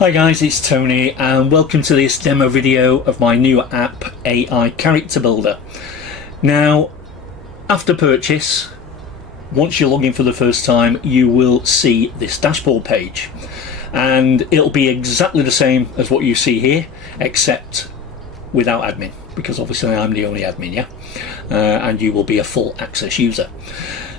Hi guys, it's Tony and welcome to this demo video of my new app, AI Character Builder. Now, after purchase, once you log in for the first time, you will see this dashboard page. And it'll be exactly the same as what you see here, except without admin, because obviously I'm the only admin, yeah? And you will be a full access user.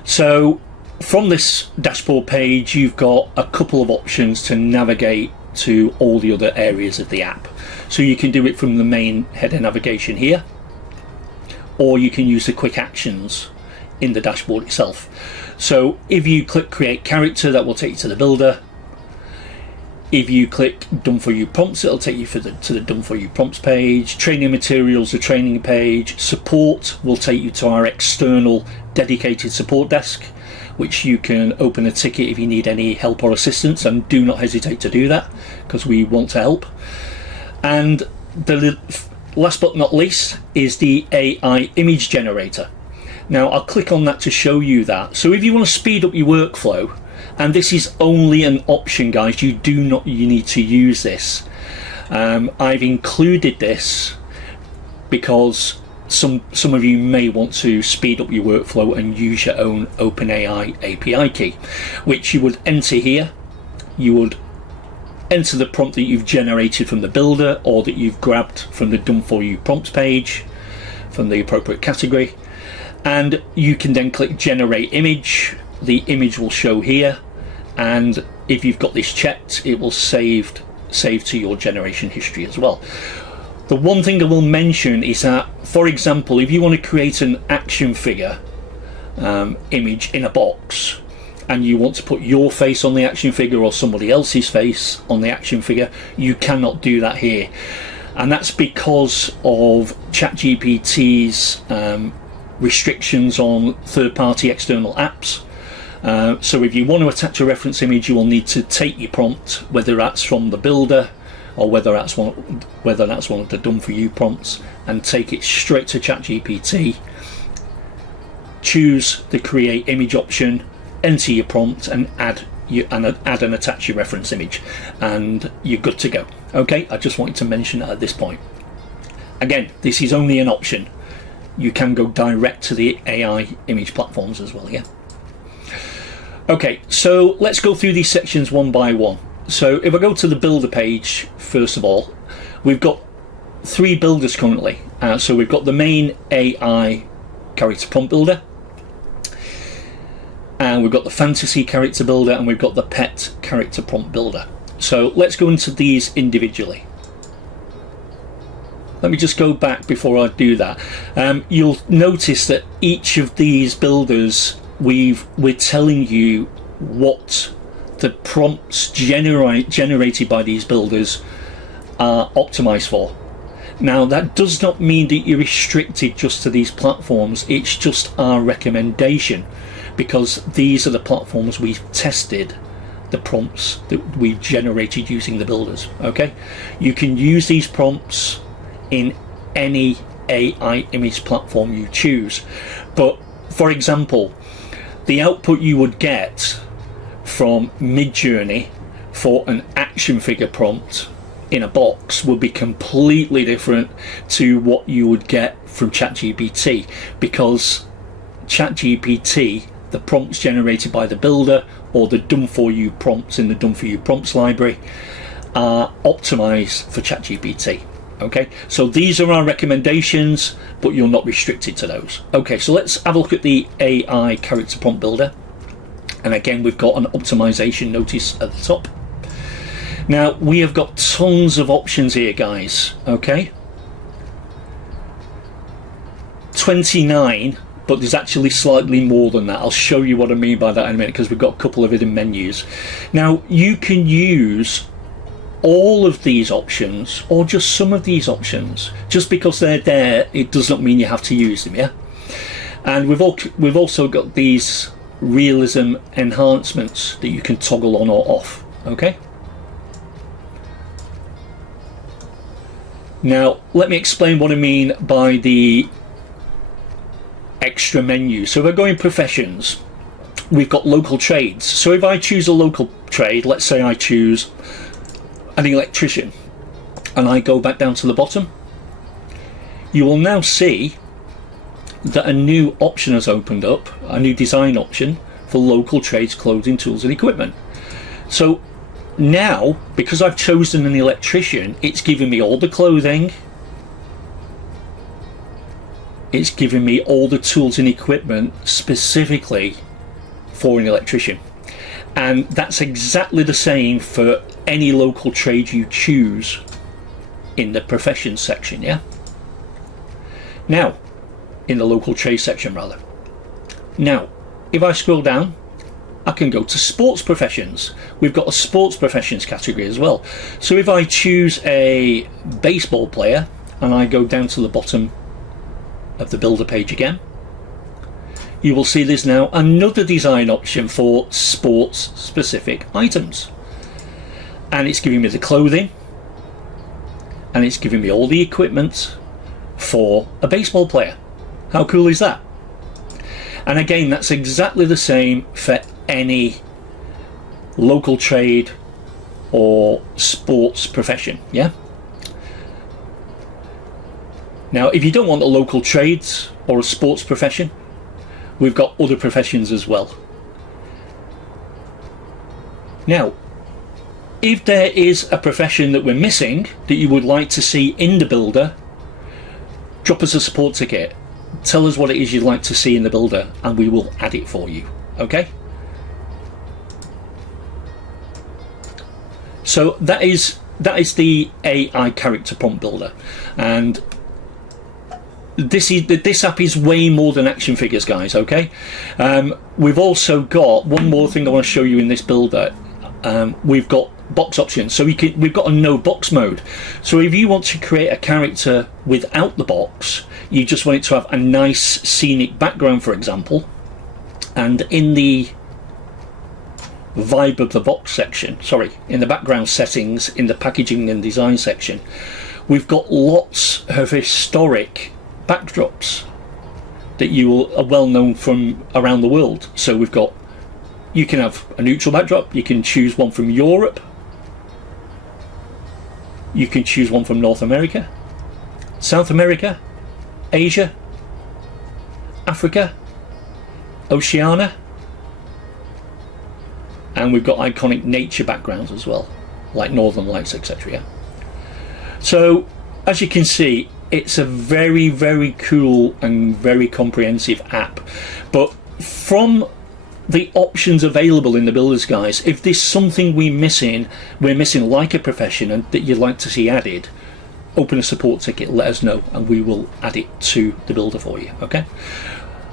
So, from this dashboard page, you've got a couple of options to navigate to all the other areas of the app. So you can do it from the main header navigation here, or you can use the quick actions in the dashboard itself. So if you click create character, that will take you to the builder. If you click done for you prompts, it'll take you to the done for you prompts page. Training materials, the training page. Support will take you to our external dedicated support desk, which you can open a ticket if you need any help or assistance, and do not hesitate to do that because we want to help. And the last but not least is the AI image generator. Now I'll click on that to show you that. So if you want to speed up your workflow, and this is only an option guys, you need to use this. I've included this because some of you may want to speed up your workflow and use your own OpenAI API key, which you would enter here. You would enter the prompt that you've generated from the builder or that you've grabbed from the done for you prompts page from the appropriate category, and you can then click generate image. The image will show here, and if you've got this checked, it will save to your generation history as well. The one thing I will mention is that, for example, if you want to create an action figure image in a box, and you want to put your face on the action figure or somebody else's face on the action figure, you cannot do that here. And that's because of ChatGPT's restrictions on third-party external apps. So if you want to attach a reference image, you will need to take your prompt, whether that's from the builder or whether that's one of the done for you prompts, and take it straight to ChatGPT. Choose the create image option, enter your prompt, and add and attach your reference image, and you're good to go. Okay, I just wanted to mention that at this point. Again, this is only an option. You can go direct to the AI image platforms as well, yeah? Okay, so let's go through these sections one by one. So if I go to the builder page, first of all, we've got three builders currently. So we've got the main AI character prompt builder, and we've got the fantasy character builder, and we've got the pet character prompt builder. So let's go into these individually. Let me just go back before I do that. You'll notice that each of these builders, we're telling you what the prompts generated by these builders are optimized for. Now that does not mean that you're restricted just to these platforms. It's just our recommendation, because these are the platforms we've tested the prompts that we've generated using the builders. Okay, you can use these prompts in any AI image platform you choose, but for example, the output you would get from Midjourney for an action figure prompt in a box would be completely different to what you would get from ChatGPT, because ChatGPT, the prompts generated by the builder or the done for you prompts in the done for you prompts library, are optimized for ChatGPT. Okay, so these are our recommendations, but you're not restricted to those. Okay, so let's have a look at the AI character prompt builder. And again, we've got an optimization notice at the top. Now, we have got tons of options here, guys. Okay, 29, but there's actually slightly more than that. I'll show you what I mean by that in a minute, because we've got a couple of hidden menus. Now, you can use all of these options or just some of these options. Just because they're there, it does not mean you have to use them, yeah? And we've also got these realism enhancements that you can toggle on or off. Okay, now let me explain what I mean by the extra menu. So if I go in professions, we've got local trades. So if I choose a local trade, let's say I choose an electrician and I go back down to the bottom, you will now see that a new option has opened up, a new design option for local trades, clothing, tools and equipment. So now, because I've chosen an electrician, it's giving me all the clothing, it's giving me all the tools and equipment specifically for an electrician. And that's exactly the same for any local trade you choose in the professions section, yeah? Now, in the local trade section rather. Now, if I scroll down, I can go to sports professions. We've got a sports professions category as well. So if I choose a baseball player and I go down to the bottom of the builder page again, you will see there's now another design option for sports specific items. And it's giving me the clothing and it's giving me all the equipment for a baseball player. How cool is that? And again, that's exactly the same for any local trade or sports profession, yeah? Now, if you don't want a local trades or a sports profession, we've got other professions as well. Now, if there is a profession that we're missing that you would like to see in the builder, drop us a support ticket. Tell us what it is you'd like to see in the builder and we will add it for you, okay? So that is the AI character prompt builder, and this app is way more than action figures, guys, okay? We've also got one more thing I want to show you in this builder. We've got box options, so we've got a no box mode. So if you want to create a character without the box, you just want it to have a nice scenic background, for example, and in the vibe of the box section, in the background settings, in the packaging and design section, we've got lots of historic backdrops that are well known from around the world. So you can have a neutral backdrop, you can choose one from Europe, you can choose one from North America, South America, Asia, Africa, Oceania, and we've got iconic nature backgrounds as well, like Northern Lights, etc. Yeah? So as you can see, it's a very, very cool and very comprehensive app. But from the options available in the builders, guys, if there's something we're missing like a profession and that you'd like to see added, open a support ticket, let us know and we will add it to the builder for you, okay?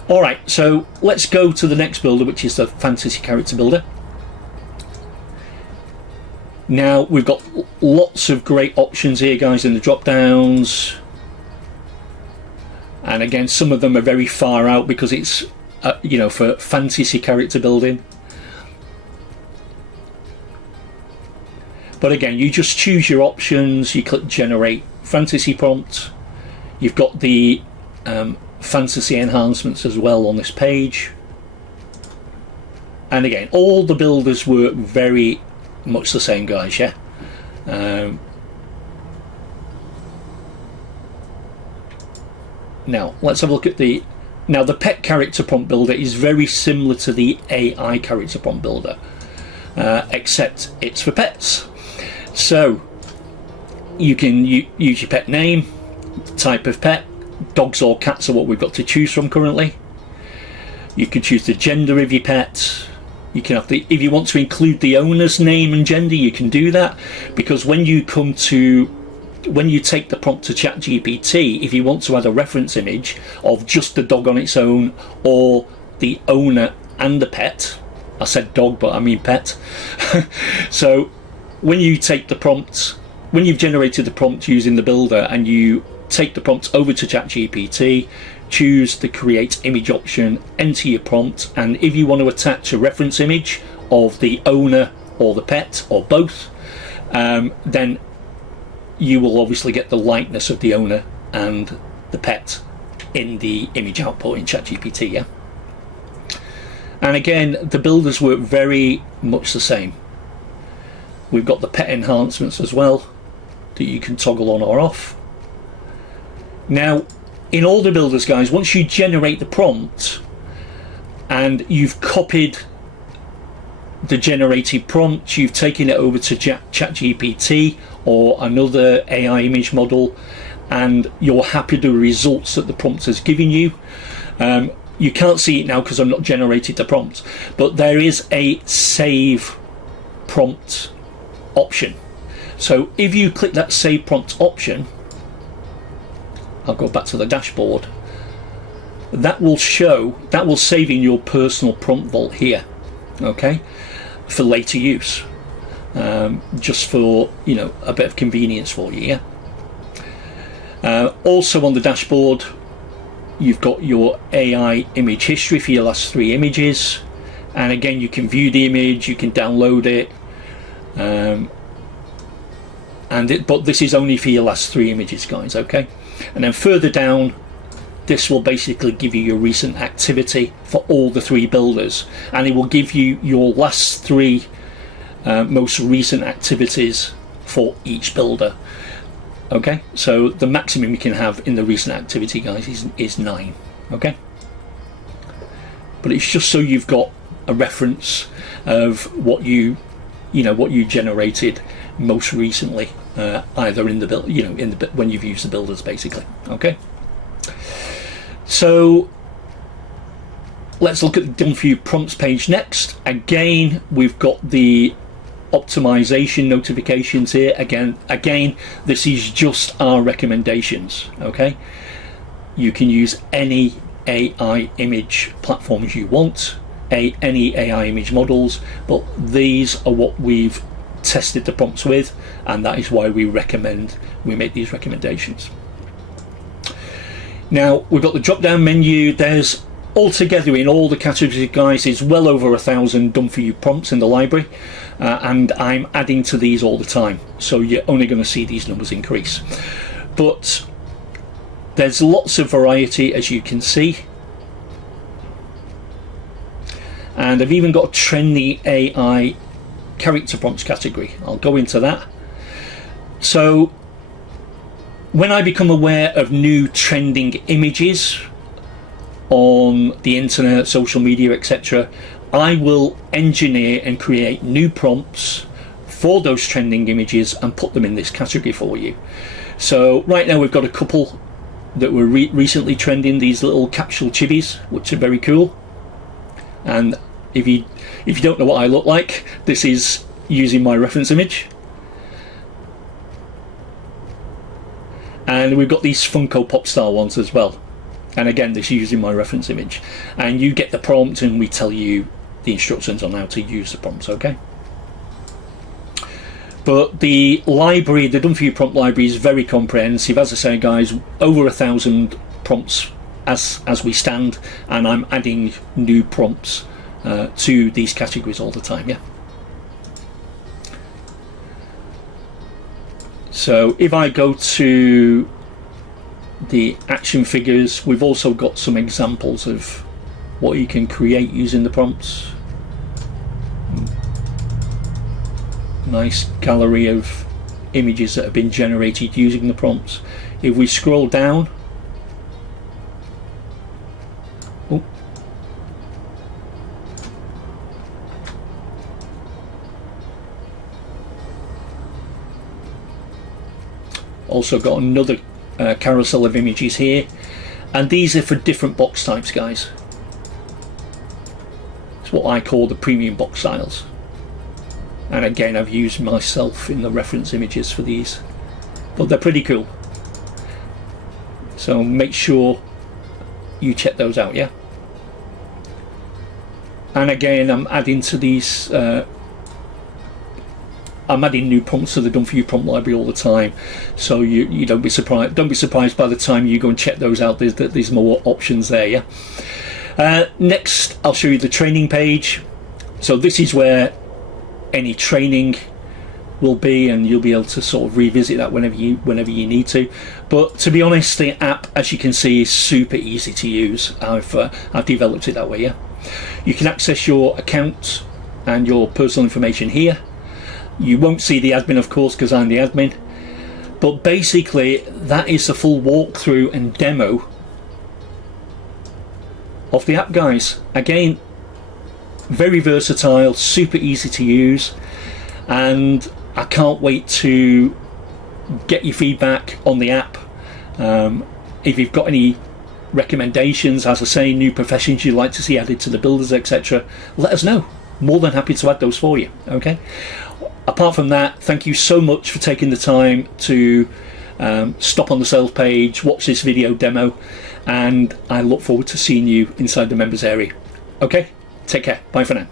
Alright, so let's go to the next builder, which is the fantasy character builder. Now we've got lots of great options here, guys, in the drop downs, and again some of them are very far out because it's for fantasy character building. But again, you just choose your options, you click generate fantasy prompt, you've got the fantasy enhancements as well on this page, and again all the builders work very much the same, guys, yeah? Now let's have a look at the pet character prompt builder is very similar to the AI character prompt builder, except it's for pets. So you can use your pet name, type of pet. Dogs or cats are what we've got to choose from currently. You can choose the gender of your pet. You can have if you want to include the owner's name and gender, you can do that, because when you take the prompt to ChatGPT, if you want to add a reference image of just the dog on its own or the owner and the pet, I said dog but I mean pet, so when you take the prompt, when you've generated the prompt using the builder and you take the prompt over to ChatGPT, choose the create image option, enter your prompt, and if you want to attach a reference image of the owner or the pet or both, then you will obviously get the likeness of the owner and the pet in the image output in ChatGPT, yeah? And again, the builders work very much the same. We've got the pet enhancements as well that you can toggle on or off. Now, in all the builders, guys, once you generate the prompt and you've copied the generated prompt, you've taken it over to ChatGPT or another AI image model, and you're happy with the results that the prompt has given you. You can't see it now because I've not generated the prompt, but there is a save prompt option. So if you click that save prompt option, I'll go back to the dashboard, that will save in your personal prompt vault here, okay, for later use, just for, you know, a bit of convenience for you. Yeah. Also on the dashboard, you've got your AI image history for your last 3 images, and again, you can view the image, you can download it, but this is only for your last 3 images, guys, okay? And then further down, this will basically give you your recent activity for all the 3 builders, and it will give you your last 3 most recent activities for each builder. Okay, so the maximum you can have in the recent activity, guys, is 9. Okay, but it's just so you've got a reference of what you generated most recently, either in the build, when you've used the builders, basically. Okay, so let's look at the done for you prompts page next. Again, we've got the optimization notifications here. Again, this is just our recommendations. Okay, you can use any AI image platforms you want, any AI image models, but these are what we've tested the prompts with, and that is why we make these recommendations. Now we've got the drop down menu. There's altogether in all the categories, guys, is well over 1,000 done for you prompts in the library, and I'm adding to these all the time, so you're only going to see these numbers increase. But there's lots of variety, as you can see, and I've even got a trendy AI character prompts category. I'll go into that. So when I become aware of new trending images on the internet, social media, etc., I will engineer and create new prompts for those trending images and put them in this category for you. So right now we've got a couple that were recently trending, these little capsule chibis, which are very cool. And if you don't know what I look like, this is using my reference image. And we've got these Funko Pop style ones as well, and again, this is using my reference image. And you get the prompt and we tell you the instructions on how to use the prompts. Okay, but the library, the done for you prompt library, is very comprehensive. As I say, guys, over 1,000 prompts as we stand, and I'm adding new prompts to these categories all the time. Yeah. So if I go to the action figures, we've also got some examples of what you can create using the prompts. Nice gallery of images that have been generated using the prompts. If we scroll down, also got another carousel of images here, and these are for different box types, guys. It's what I call the premium box styles, and again, I've used myself in the reference images for these, but they're pretty cool, so make sure you check those out. Yeah. And again, I'm adding to these I'm adding new prompts to the done for you prompt library all the time, so you don't be surprised. Don't be surprised by the time you go and check those out. There's more options there. Yeah. Next, I'll show you the training page. So this is where any training will be, and you'll be able to sort of revisit that whenever you need to. But to be honest, the app, as you can see, is super easy to use. I've developed it that way. Yeah. You can access your account and your personal information here. You won't see the admin, of course, because I'm the admin, but basically that is the full walkthrough and demo of the app, guys. Again, very versatile, super easy to use, and I can't wait to get your feedback on the app. If you've got any recommendations, as I say, new professions you'd like to see added to the builders, etc., let us know. More than happy to add those for you. Okay. Apart from that, thank you so much for taking the time to stop on the sales page, watch this video demo, and I look forward to seeing you inside the members area. Okay, take care. Bye for now.